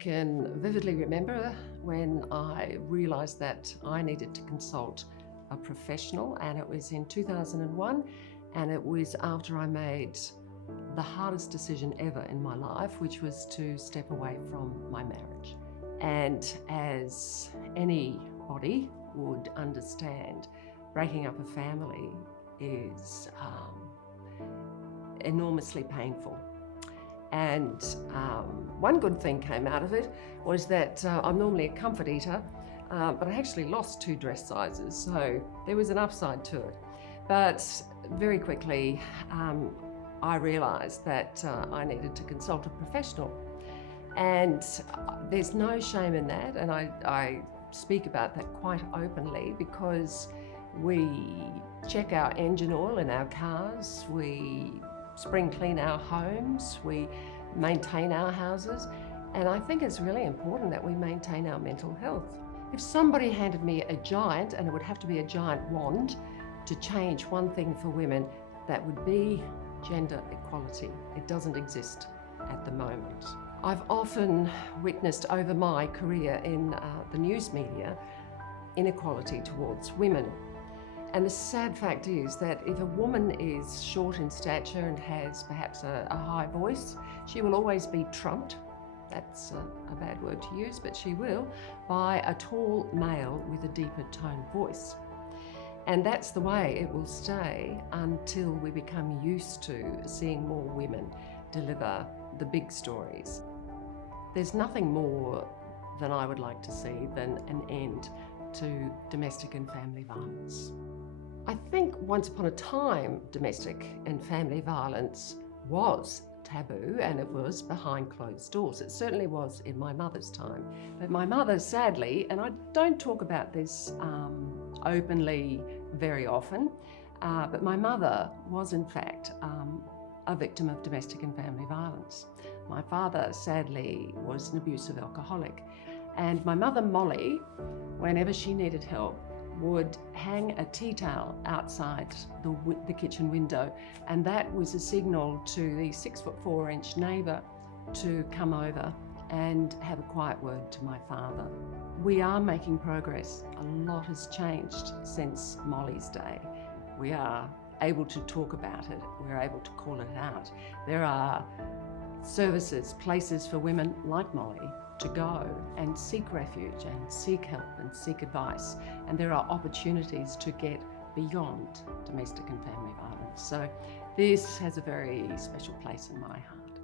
can vividly remember when I realised that I needed to consult a professional, and it was in 2001, and it was after I made the hardest decision ever in my life, which was to step away from my marriage. And as anybody would understand, breaking up a family is enormously painful. And one good thing came out of it was that I'm normally a comfort eater, but I actually lost 2 dress sizes, so there was an upside to it. But very quickly, I realised that I needed to consult a professional. And there's no shame in that, and I speak about that quite openly, because we check our engine oil in our cars, we spring clean our homes, we maintain our houses, and I think it's really important that we maintain our mental health. If somebody handed me a giant, and it would have to be a giant wand, to change one thing for women, that would be gender equality. It doesn't exist at the moment. I've often witnessed over my career in the news media inequality towards women. And the sad fact is that if a woman is short in stature and has perhaps a high voice, she will always be trumped, that's a bad word to use, but she will, by a tall male with a deeper toned voice. And that's the way it will stay until we become used to seeing more women deliver the big stories. There's nothing more than I would like to see than an end to domestic and family violence. I think once upon a time, domestic and family violence was taboo, and it was behind closed doors. It certainly was in my mother's time. But my mother, sadly, and I don't talk about this openly very often, but my mother was in fact a victim of domestic and family violence. My father, sadly, was an abusive alcoholic. And my mother, Molly, whenever she needed help, would hang a tea towel outside the kitchen window, and that was a signal to the 6'4" neighbour to come over and have a quiet word to my father. We are making progress. A lot has changed since Molly's day. We are able to talk about it. We're able to call it out. There are services, places for women like Molly to go and seek refuge and seek help and seek advice. And there are opportunities to get beyond domestic and family violence. So this has a very special place in my heart.